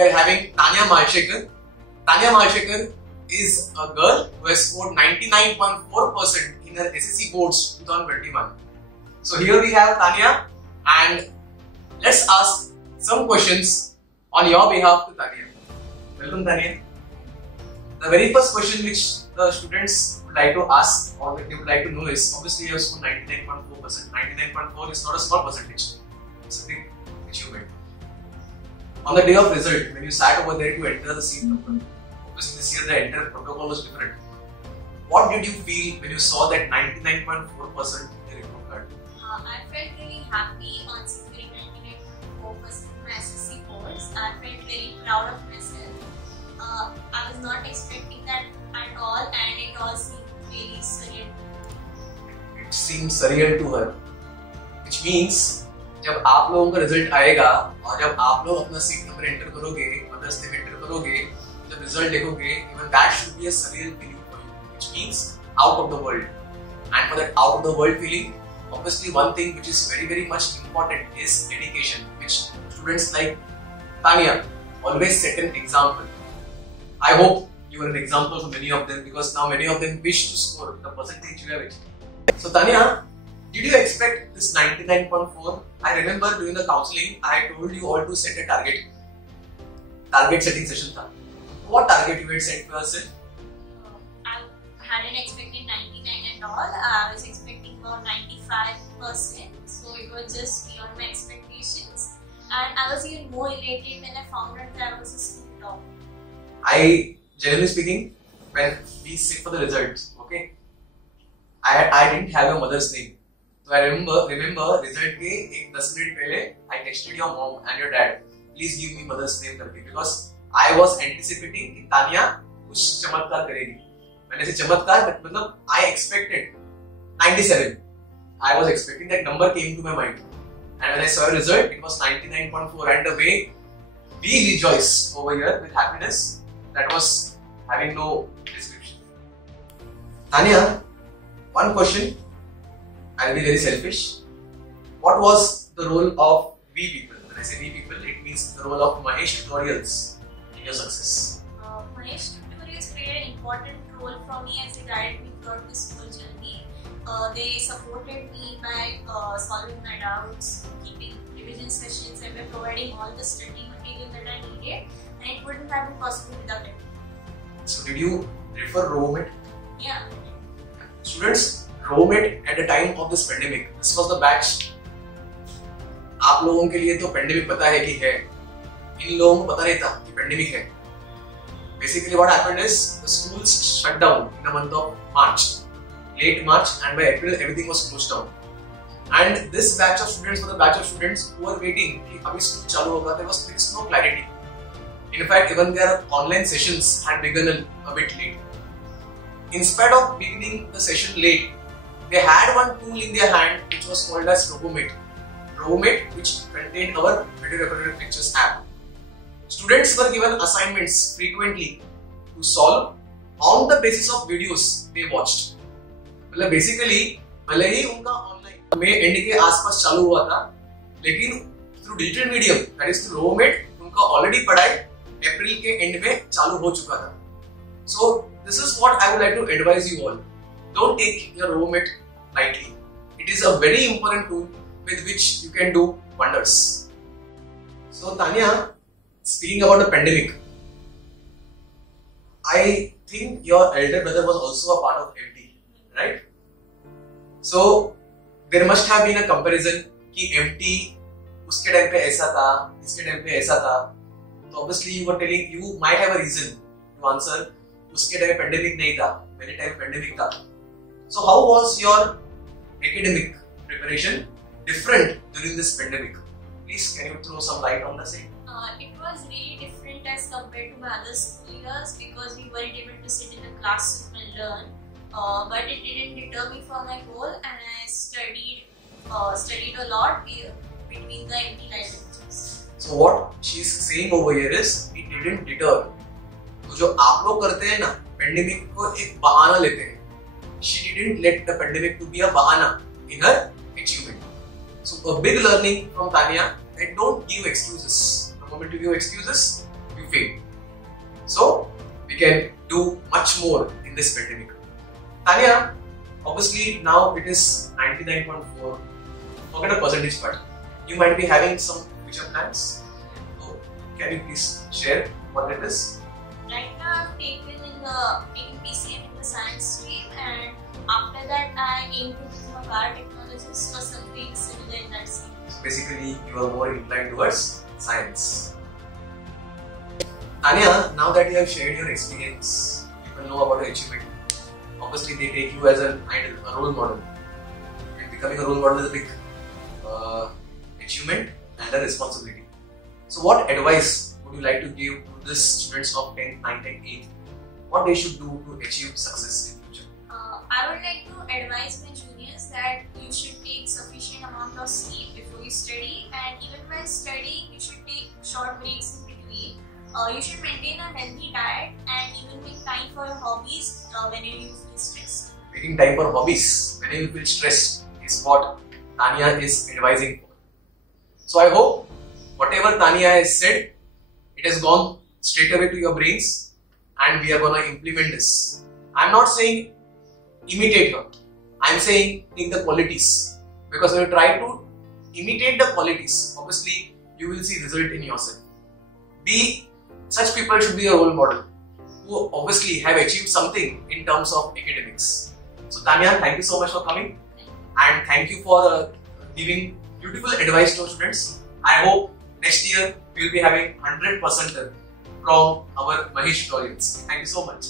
we are having Tanya Mhalsekar. Tanya Mhalsekar is a girl who has scored 99.4% in her SSC boards 2021. So here we have Tanya, and let's ask some questions on your behalf to Tanya. Welcome, Tanya. The very first question which the students would like to ask or they would like to know is, obviously you have scored 99.4%. 99.4 is not a small percentage. It's a big achievement. On the day of result, when you sat over there to enter the seat number, obviously this year the entire protocol was different. What did you feel when you saw that 99.4% in the report card? I felt really happy on securing 99.4% in my SSC boards. I felt very proud of myself. I was not expecting that at all, and it all seemed really surreal. It seemed surreal to her, which means जब आप लोगों का result आएगा और जब आप लोग अपना सीट नंबर एंटर करोगे, अदर्स नेम एंटर करोगे, जब रिजल्ट देखोगे, even that should be a surreal feeling for you, which means out of the world. And for that out of the world feeling, obviously one thing which is very much important is dedication, which students like Tanya always set an example. I hope you are an example for many of them, because now many of them wish to score the percentage you have achieved. So Tanya, did you expect this 99.4? I remember during the counseling, I told you all to set a target. Target setting session tha. What target you had set for yourself? I hadn't expected 99 at all. I was expecting about 95%. So it was just beyond my expectations. And I was even more elated when I found out that I was a school top. Generally speaking, when we sit for the results, okay, I didn't have your mother's name. So I remember result के एक 10 minute पहले I texted your mom and your dad, please give me mother's name करके, because I was anticipating कि तानिया कुछ चमत्कार करेगी. मैंने ऐसे चमत्कार मतलब I expected 97. I was expecting that number came to my mind, and when I saw a result, it was 99.4, and the way we rejoice over here with happiness, that was having no description. Tanya, one question. I'll be very selfish. What was the role of we people? When I say we people, it means the role of Mahesh tutorials in your success. Mahesh tutorials played an important role for me as they guided me throughout this whole journey. They supported me by solving my doubts, keeping revision sessions, and by providing all the study material that I needed, and it wouldn't have been possible without it. So did you refer Romet? Yeah. Students, Romet at the time of this pandemic, this was the batch. आप लोगों के लिए तो pandemic पता है कि है, इन लोगों को पता नहीं था कि pandemic है. Basically what happened is the schools shut down in the month of March, late March, and by April everything was closed down. And this batch of students were the batch of students who were waiting कि अभी school चालू होगा. There was no clarity. In fact, even their online sessions had begun a bit late. In spite of beginning the session late, they had one tool in their hand which was called as Robomet. Robomet, which contained our video recorded pictures app. Students were given assignments frequently to solve on the basis of videos they watched. मतलब basically भले ही उनका online में end के आसपास चालू हुआ था, लेकिन through digital medium, that is through Robomet, उनका already पढ़ाई अप्रैल के end में चालू हो चुका था. So this is what I would like to advise you all. Don't take your Robomet lightly. It is a very important tool with which you can do wonders. So Tanya, speaking about the pandemic, I think your elder brother was also a part of MT, right? So there must have been a comparison कि MT उसके time पे ऐसा था, इसके time पे ऐसा था. So obviously you were telling, you might have a reason to answer. उसके टाइम pandemic नहीं था, मेरे टाइम pandemic था. So how was your academic preparation different during this pandemic? Please, can you throw some light on the same? It was really different as compared to my other school years because we weren't able to sit in the classroom and learn. But it didn't deter me from my goal, and I studied a lot between the empty lectures. So what she's saying over here is, it didn't deter. तो जो आप लोग करते हैं ना, pandemic को एक बहाना लेते हैं. She didn't let the pandemic to be a bahana in her achievement. So a big learning from Tanya, that don't give excuses. The moment you give excuses, fame. So we can do much more in this pandemic. Tanya, obviously now it is 99.4. Forget the percentage part. You might be having some future plans. So can you please share what it is? Right now I've taken PCM in the science stream, and after that I aim to become a car technologist or something similar in that scene. So basically you are more inclined towards science. Tanya, now that you have shared your experience, people know about your achievement. Obviously they take you as an idol, a role model. And becoming a role model is a big achievement and a responsibility. So what advice would you like to give to these students of 10th, 9th and 8th? What they should do to achieve success in future? I would like to advise my juniors that you should take sufficient amount of sleep before you study, and even while studying you should take short breaks in between. You should maintain a healthy diet and even make time for your hobbies whenever you feel stressed. Making time for hobbies whenever you feel stressed is what Tanya is advising for. So I hope whatever Tanya has said, it has gone straight away to your brains and we are going to implement this. I am not saying imitate her. I am saying think the qualities, because when you try to imitate the qualities, obviously you will see result in yourself. Such people should be a role model who obviously have achieved something in terms of academics. So Tanya, thank you so much for coming and thank you for giving beautiful advice to our students. I hope next year we will be having 100% from our Mahesh tutorials. Thank you so much.